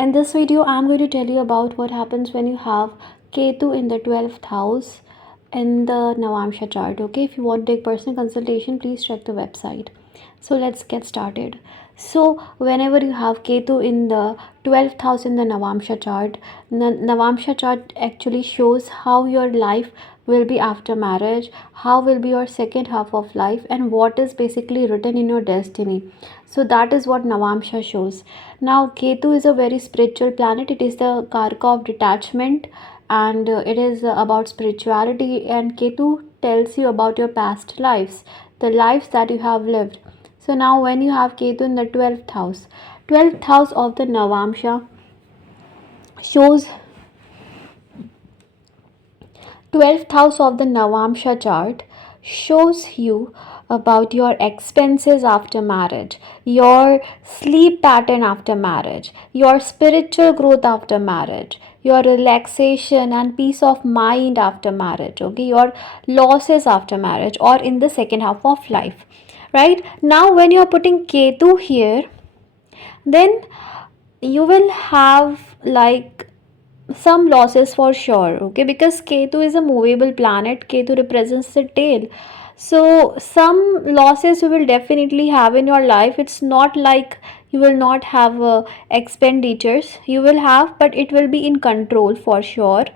In this video, I'm going to tell you about what happens when you have Ketu in the 12th house in the Navamsha chart. Okay, if you want to take personal consultation, please check the website. So let's get started. So whenever you have Ketu in the 12th house in the Navamsha chart, Navamsha chart actually shows how your life will be after marriage, how will be your second half of life, and what is basically written in your destiny. So that is what Navamsha shows. Now Ketu is a very spiritual planet. It is the karka of detachment, and it is about spirituality, and Ketu tells you about your past lives, the lives that you have lived. So now when you have Ketu in the 12th house of the Navamsha shows 12th house of the Navamsha chart shows you about your expenses after marriage, your sleep pattern after marriage, your spiritual growth after marriage, your relaxation and peace of mind after marriage, okay, your losses after marriage or in the second half of life. Right now, when you are putting Ketu here, then you will have like some losses for sure, okay, because Ketu is a movable planet. Ketu represents the tail, so some losses you will definitely have in your life. It's not like you will not have expenditures, you will have, but it will be in control for sure.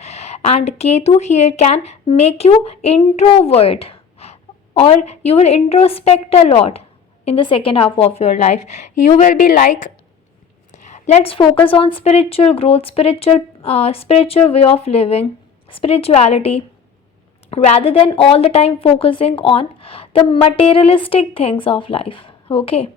And Ketu here can make you introvert, or you will introspect a lot in the second half of your life. You will be like, let's focus on spiritual growth, spiritual way of living, spirituality, rather than all the time focusing on the materialistic things of life. Okay,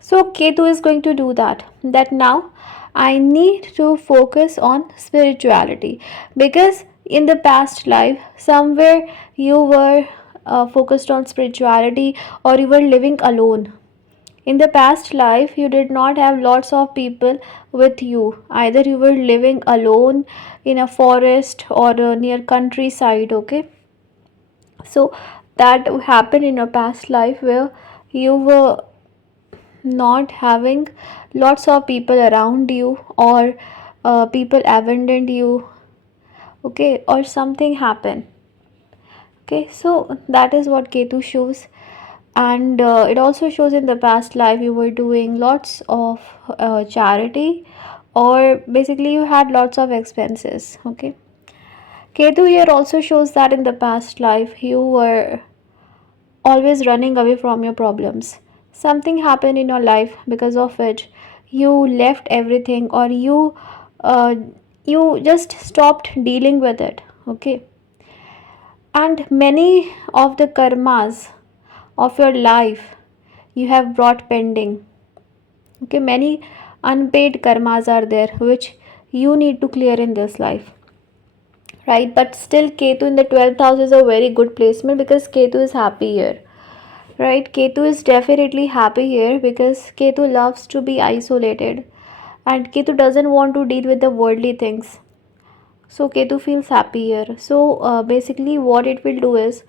so Ketu is going to do that now I need to focus on spirituality, because in the past life somewhere you were focused on spirituality, or you were living alone. In the past life, you did not have lots of people with you. Either you were living alone in a forest or near countryside, okay? So that happened in a past life where you were not having lots of people around you, or people abandoned you, okay? Or something happened. Okay, so that is what Ketu shows. And it also shows in the past life you were doing lots of charity, or basically you had lots of expenses. Okay, Ketu here also shows that in the past life you were always running away from your problems. Something happened in your life because of which you left everything, or uh, you just stopped dealing with it. Okay, and many of the karmas of your life you have brought pending. Okay, many unpaid karmas are there which you need to clear in this life, right? But still Ketu in the 12th house is a very good placement, because Ketu is happy here, right? Ketu is definitely happy here because Ketu loves to be isolated, and Ketu doesn't want to deal with the worldly things. So Ketu feels happy here. So basically what it will do is,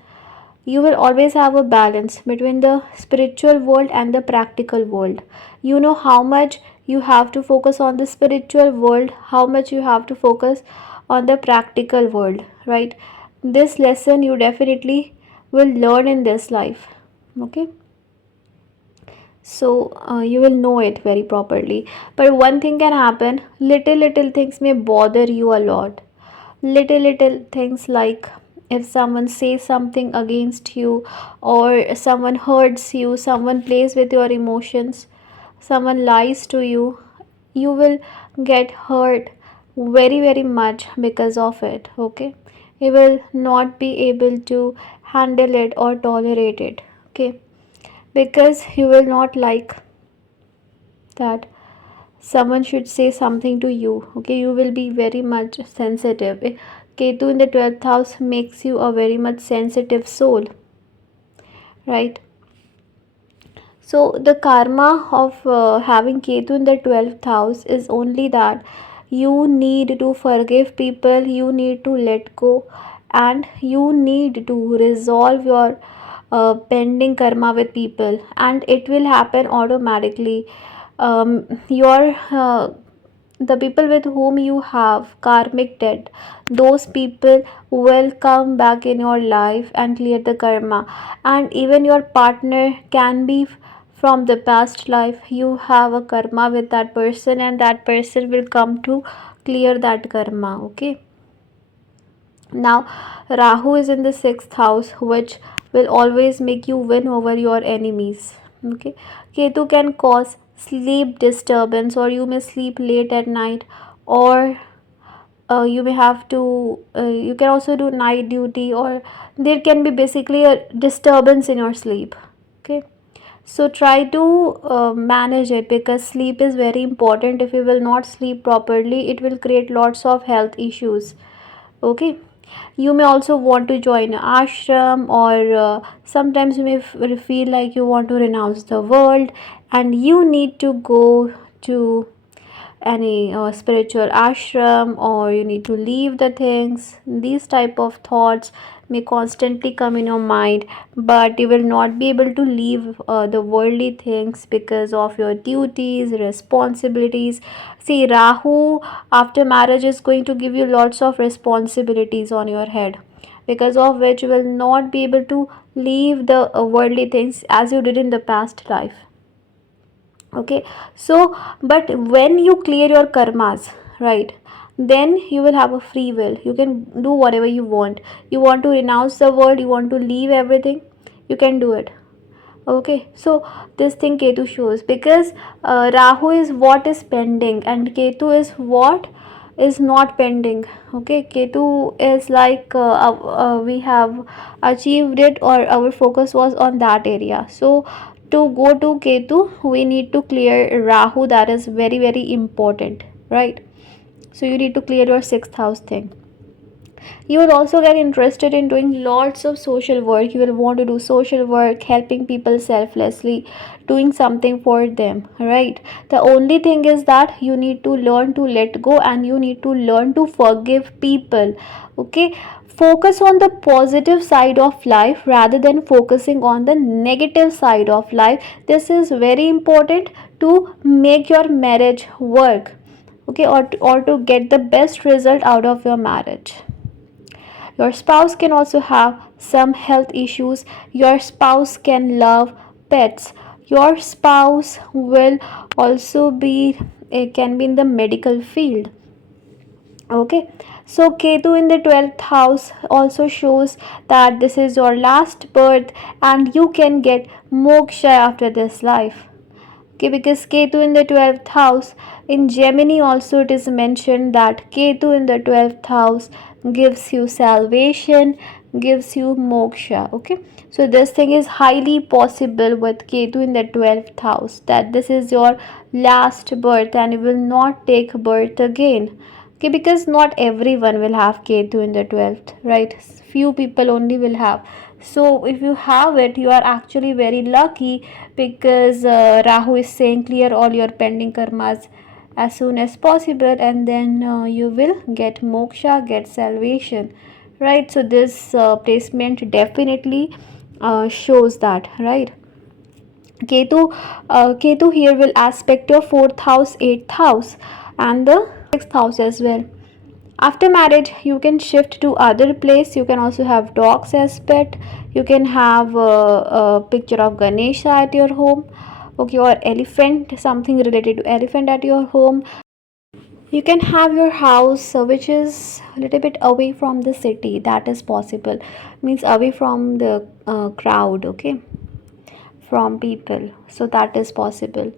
you will always have a balance between the spiritual world and the practical world. You know how much you have to focus on the spiritual world, how much you have to focus on the practical world, right? This lesson you definitely will learn in this life. Okay, so you will know it very properly. But one thing can happen, little things may bother you a lot. Little things, like if someone says something against you, or someone hurts you, someone plays with your emotions, someone lies to you, you will get hurt very much because of it. Okay, you will not be able to handle it or tolerate it. Okay, because you will not like that someone should say something to you. Okay, you will be very much sensitive. Ketu in the 12th house makes you a very much sensitive soul, right? So the karma of having Ketu in the 12th house is only that you need to forgive people, you need to let go, and you need to resolve your pending karma with people, and it will happen automatically. Your the people with whom you have karmic debt, those people will come back in your life and clear the karma. And even your partner can be from the past life. You have a karma with that person, and that person will come to clear that karma. Okay, now Rahu is in the 6th house, which will always make you win over your enemies. Okay, Ketu can cause sleep disturbance, or you may sleep late at night, or you may have to you can also do night duty, or there can be basically a disturbance in your sleep. Okay, so try to manage it, because sleep is very important. If you will not sleep properly, it will create lots of health issues. Okay, you may also want to join an ashram, or sometimes you may feel like you want to renounce the world, and you need to go to any spiritual ashram, or you need to leave the things. These type of thoughts may constantly come in your mind, but you will not be able to leave the worldly things because of your duties, responsibilities. See, Rahu after marriage is going to give you lots of responsibilities on your head, because of which you will not be able to leave the worldly things as you did in the past life. Okay, so but when you clear your karmas, right, then you will have a free will. You can do whatever you want. You want to renounce the world, you want to leave everything, you can do it. Okay, so this thing Ketu shows, because Rahu is what is pending, and Ketu is what is not pending. Okay, Ketu is like we have achieved it, or our focus was on that area. So to go to Ketu, we need to clear Rahu. That is very very important, right? So you need to clear your 6th house thing. You will also get interested in doing lots of social work. You will want to do social work, helping people selflessly, doing something for them, right? The only thing is that you need to learn to let go, and you need to learn to forgive people. Okay, focus on the positive side of life rather than focusing on the negative side of life. This is very important to make your marriage work. Okay, or to get the best result out of your marriage. Your spouse can also have some health issues. Your spouse can love pets. Your spouse will also be can be in the medical field. Okay, so Ketu in the 12th house also shows that this is your last birth, and you can get moksha after this life. Okay, because Ketu in the 12th house, in Gemini also it is mentioned that Ketu in the 12th house gives you salvation, gives you moksha. Okay, so this thing is highly possible with Ketu in the 12th house, that this is your last birth and you will not take birth again. Okay, because not everyone will have Ketu in the 12th, right? Few people only will have. So if you have it, you are actually very lucky, because Rahu is saying clear all your pending karmas as soon as possible, and then you will get moksha, get salvation, right? So this placement definitely shows that, right? Ketu here will aspect your 4th house, 8th house, and the 6th house as well. After marriage, you can shift to other place. You can also have dogs as pet. You can have a picture of Ganesha at your home. Okay, or elephant, something related to elephant at your home. You can have your house which is a little bit away from the city. That is possible. Means away from the crowd. Okay, from people, so that is possible.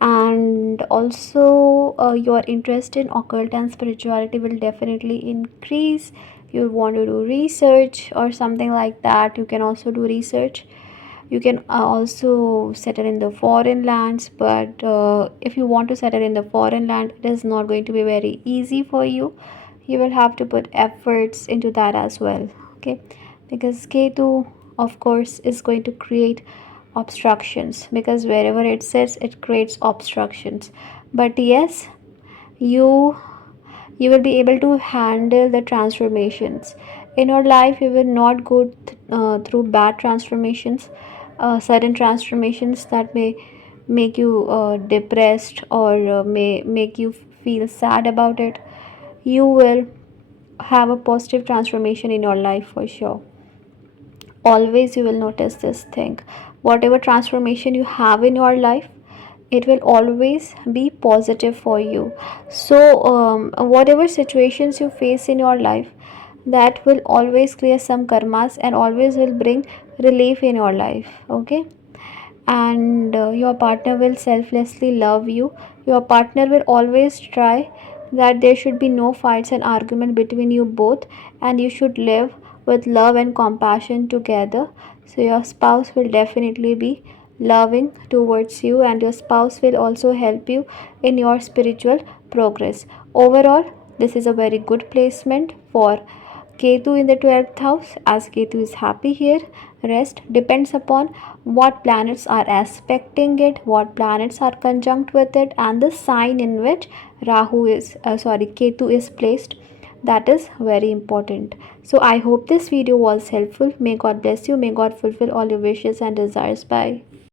And also your interest in occult and spirituality will definitely increase. You want to do research or something like that, you can also do research. You can also settle in the foreign lands, but if you want to settle in the foreign land, it is not going to be very easy for you. You will have to put efforts into that as well. Okay, because Ketu of course is going to create obstructions, because wherever it sits it creates obstructions. But yes, you you will be able to handle the transformations in your life. You will not go through bad transformations, sudden transformations that may make you depressed, or may make you feel sad about it, you will have a positive transformation in your life for sure. Always you will notice this thing. Whatever transformation you have in your life, it will always be positive for you. So whatever situations you face in your life, that will always clear some karmas and always will bring relief in your life. Okay, and your partner will selflessly love you. Your partner will always try that there should be no fights and argument between you both, and you should live with love and compassion together. So your spouse will definitely be loving towards you, and your spouse will also help you in your spiritual progress. Overall, this is a very good placement for Ketu in the 12th house, as Ketu is happy here. Rest depends upon what planets are aspecting it, what planets are conjunct with it, and the sign in which Ketu is placed. That is very important. So I hope this video was helpful. May God bless you. May God fulfill all your wishes and desires. Bye.